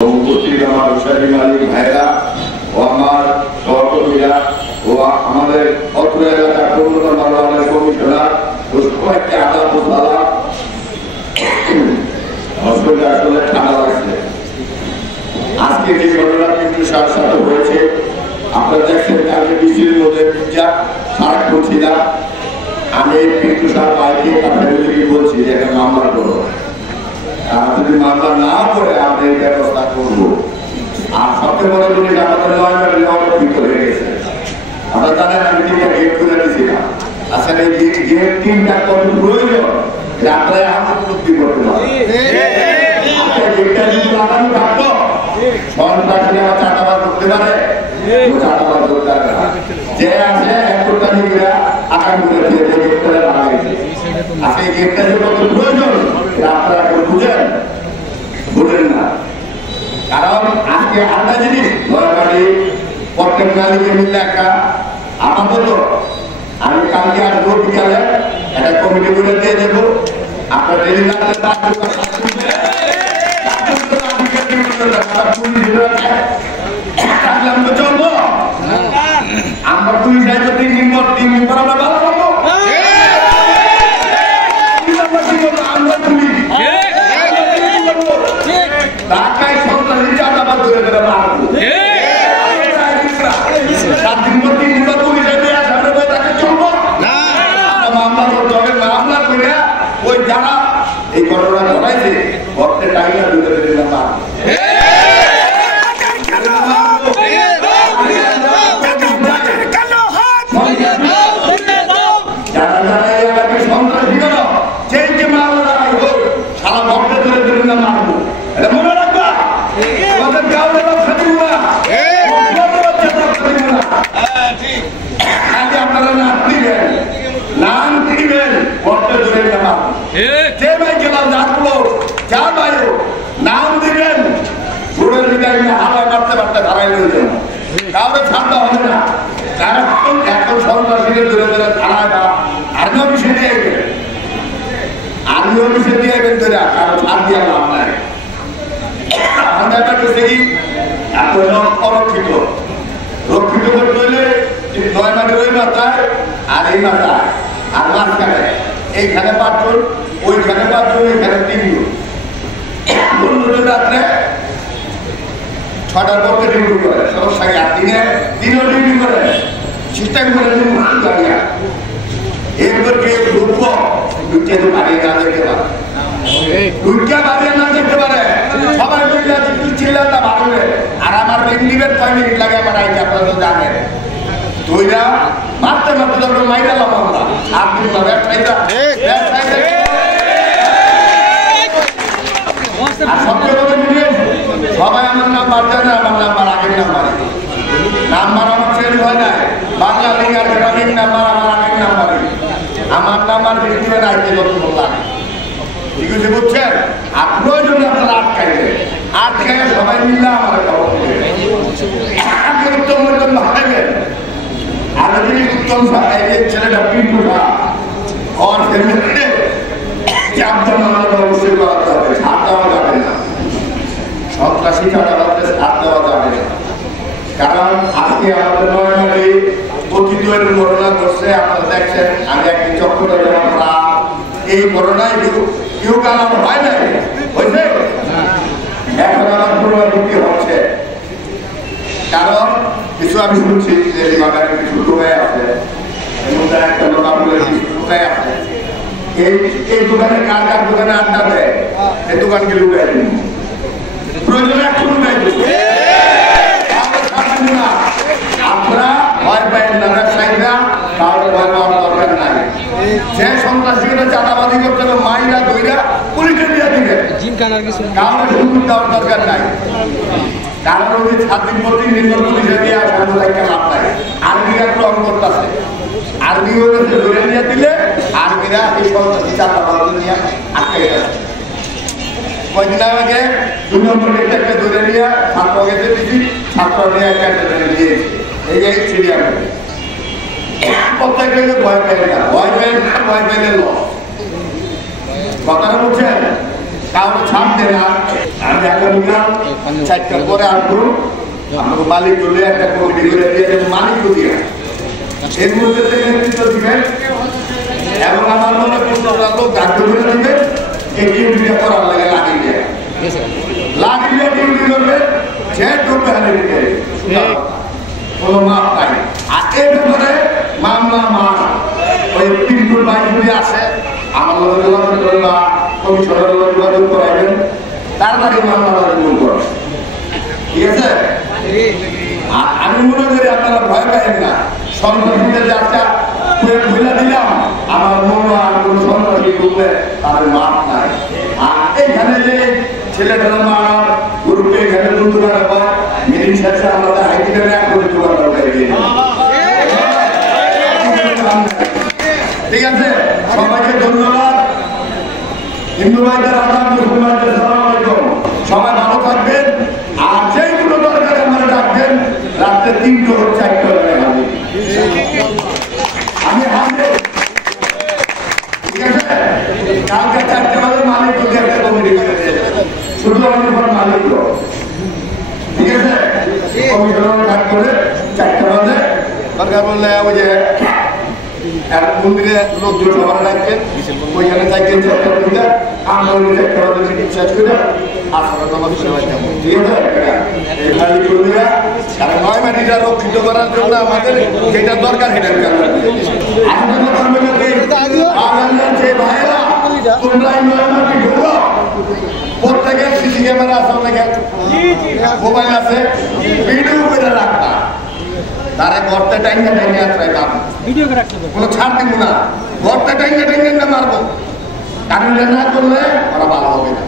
উপস্থিত আমার উৎসাহী মালিক ভাইরা ও আমার সহকর্মীরা ও আমাদের অত্র এলাকার পৌরসভার কমিশনার কয়েকটি আদাব ও সালাম। আসলে ঠান্ডা লাগছে। আজকে যে ঘটনা কিন্তু সাথে হয়েছে, আপনারা দেখছেন আমি বৃষ্টির মধ্যে সারাক্ষণ ছিলাম। আমি কিন্তু সার ভাইকে তার ফ্যামিলিকে বলছি যে একটা মামলা করো, যদি মামলা না করে আমরা এই ব্যবস্থা করবো। আর সবচেয়ে বড় জিনিস আমাদের ভিতরে হয়ে গেছে। আমরা জানেন আমি তিনটা গেট খুলে দিয়েছিলাম। আসলে এই গেট তিনটা কত প্রয়োজন আপনারা আমার উপলব্ধি করতে পারেন। গেটটা যদি লাগানো থাকতো সন্ত্রাসী আমার চাটাবাদ করতে পারে, চাটাবাদ করতে পারে না। যে আছে একটা নিয়ে আকার করে দিয়ে গেটটা লাগাইছে। আজকে গেটটা যে কত প্রয়োজন আপনারা কেউ বুঝেন বুঝেন না। কারণ আজকে আলাদা জিনিস দরকারি প্রত্যেক মালিকের মিলে একটা আমাদেরও আমি কালকে আসবো বিকালে একটা কমিটি করে দিয়ে দেবো। আপনার ডেলি চলবো আমরা পুলিশ দায়িত্ব 3 দিন পর 3 দিন পর আমরা ভালো পাবো। ঢাকায় সন্ত্রাসী চাঁদাবাদ ধরে দেবে মারবো। 7 দিন পর 3 দিন পর পুলিশ এসে সামনে বসে তাকে চলবো না, মামলা করতে হবে। মামলা করে ওই যারা এই ঘটনা ঘটাইছে ভক্তে টাইগার ধরে দেবে মারবো। নাম দিবেন ঘুরে হাওয়ায় মারতে মারতে ধারাই রয়েছে, কাউকে ছাড়তে হবে না। কারণ এখন সন্ত্রাসীদের ধরে ধরে থানায় বা আর্মি অফিসে দিয়ে গেলেন, আর্মি অফিসে দিয়ে গেলেন ধরে কারো ছাড় দিয়ে লাভ নাই। আমাদের কাছে কি এত অরক্ষিত রক্ষিত করতে হইলে 9 মাঠের ওই মাথায় আর এই মাথায় আর মাঝখানে এইখানে 5 জন, ওইখানে 5 জন, এইখানে 3 জন। রাত্রে 6টার পর থেকে ডিউটি করে সমস্যা কি? আর দিনেও ডিউটি করে সিস্টেম করে এরপর কেউ ঢুকব দুইটা তো বাড়িয়ে না দেখতে পারে, দুইটা বাড়িয়ে না দেখতে পারে। সবাই মিলে একটু চিল্লাটা বাড়বে। আর আমার বেঙ্গলিবের 6 মিনিট লাগে আমার আইতে, আপনারা তো জানেন। তুইরা মারতে মারতে যখন মাইরা লাভ আমরা আর দিন ব্যবসায়ীরা সবাই আমার নাম্বার জানে, আমার নাম্বার আগের নাম্বারে নাম্বার আমার চেঞ্জ হয় নাই। বাংলা লিগ আর গ্রামীণ নাম্বার আমার আগের নাম্বারে, আমার নাম্বার ভিতরে রাখতে যত লাগে। ঠিক আছে, বুঝছেন? আর প্রয়োজনে আপনারা আটকাইবেন, আটকাই সবাই মিলে আমার খবর দিবেন। উত্তম উত্তম ভাবেন আর যদি উত্তম সাহেবের ছেলেটা পিন্টু ওর ফ্যামিলিতে অবশ্যই করাতে হবে, ছাড় দেওয়া যাবে না। সন্ত্রাসী চাঁদাবাদকে ছাড় দেওয়া যাবে না। কারণ আজকে আমাদের নয়মালে কথিত ঘটনা ঘটছে, আপনারা দেখছেন। আমি একটি চক্র এই ঘটনায় কেউ কাল আমার হয় নাই, হয়েছে এখন আমার পুনরাবৃত্তি হচ্ছে। কারণ কিছু আমি শুনছি যে বাগানে কিছু ঢুকায় আছে, একটা লোকাপুরের কিছু ঢুকায় আছে। এই দোকানে কার কার দোকানে আড্ডা দেয়, এই দোকানকে লুকাই দিন, প্রয়োজনে একটু লুকাই দিন। আপনারা ভয় পাইন না, ব্যবসায়ীরা কাউকে ভয় পাওয়ার দরকার নাই। যে সন্ত্রাসীরা চাঁদাবাদি করতে হবে মাইরা দইরা পুলিশে দিয়ে দিবে, কাউকে সুযোগ দেওয়ার দরকার নাই। কারণ ওই 7 দিন পর 3 দিন পর পুলিশে দিয়ে আসবে লাভ নাই। আর্মিরা গ্রহণ করতেছে, আর্মি ওদেরকে ধরে নিয়ে দিলে আর্মিরা এই সন্ত্রাসী চাঁদাবাদ নিয়ে আটকে গেছে। কয়েকদিন আগে 2 নম্বর একটা ধরে নিয়ে ছাত্র গেছে দিদি, ছাত্র নিয়ে একটা দিয়েছে। এই যে সিরিয়াল প্রত্যেকে ভয় পেয়ে না, ভয় পেয়ে না, ভয় পেলে কথাটা বুঝছেন? কাউকে ছাড় দেয় না। আমি আগামীকাল 4টার পরে আসবো আমার মালিক বলে একটা কমিটি করে দিয়ে মালিক দিয়ে এর মধ্যে থেকে নেতৃত্ব দিবেন এবং আমার মনে 15টা লোক ডাক্তার করে দিবে এই ডিউটিটা করার লাগে লাগিয়ে ডিউটি করবে যে ঢুকবে হাতে দিতে কোনো মাপ নাই আর এই ব্যাপারে মামলা মাস ওই পিন্টুর ভাই যদি আসে আমার লোকের যোগাযোগ করবে বা কমিশনের লোক যোগাযোগ করাবেন তাড়াতাড়ি মামলা করবেন ঠিক আছে আর আমি মনে করি আপনারা ভয় পাবেন না সন্ত্রাসীদের যে একটা খুলে দিলাম আমার মনে আর কোনো সন্ত্রাসী ঢুকলে তাদের মাপ নাই আর এইখানে যে ছেলেটা আমার গ্রুপে এখানে বন্ধুরা মিটিং শেষে আমাদের হাইকিটের এক করে জোগাড় করে ঠিক আছে সবাইকে ধন্যবাদ হিন্দু ভাইদের আদাব মুসলিম ভাইদের সালাম আলাইকুম সবাই ভালো থাকবেন আর যেগুলো দরকার আমরা ডাকবেন রাত্রে 3টা হোক 4টা আমি হাসবো ঠিক আছে কালকে 4টে বাজে মালিক একটা কমিটি করেছে শুধু আমাদের মালিক ঠিক আছে কমিশনার কাজ করে 4টা বাজে দরকার বললে ওই যে মন্দিরে লোকজন সবার রাখবেন ওইখানে থাকবেন 4টা বাজে আমরা 4টা বাজে মিটিং শেষ করে আপনারা তোমাদের সবাই যাবো ঠিক আছে এই খালি কর্মীরা আর 9 মাটিটা রক্ষিত করার জন্য আমাদের যেটা দরকার সেটা আমাদের কর্মীদের যে ভাইরা তোমরা 9 মাটি ঢুকো প্রত্যেকে সিসি ক্যামেরা আছে অনেকে মোবাইল আছে ভিডিও করে রাখবা তারা গর্তে টাইঙ্গা টাইঙ্গা রাখতাম ভিডিও করে রাখতে কোনো ছাড় দিব না গর্তে টাইঙ্গা টাইঙ্গা মারবো কারণ না করলে ওরা ভালো হবে না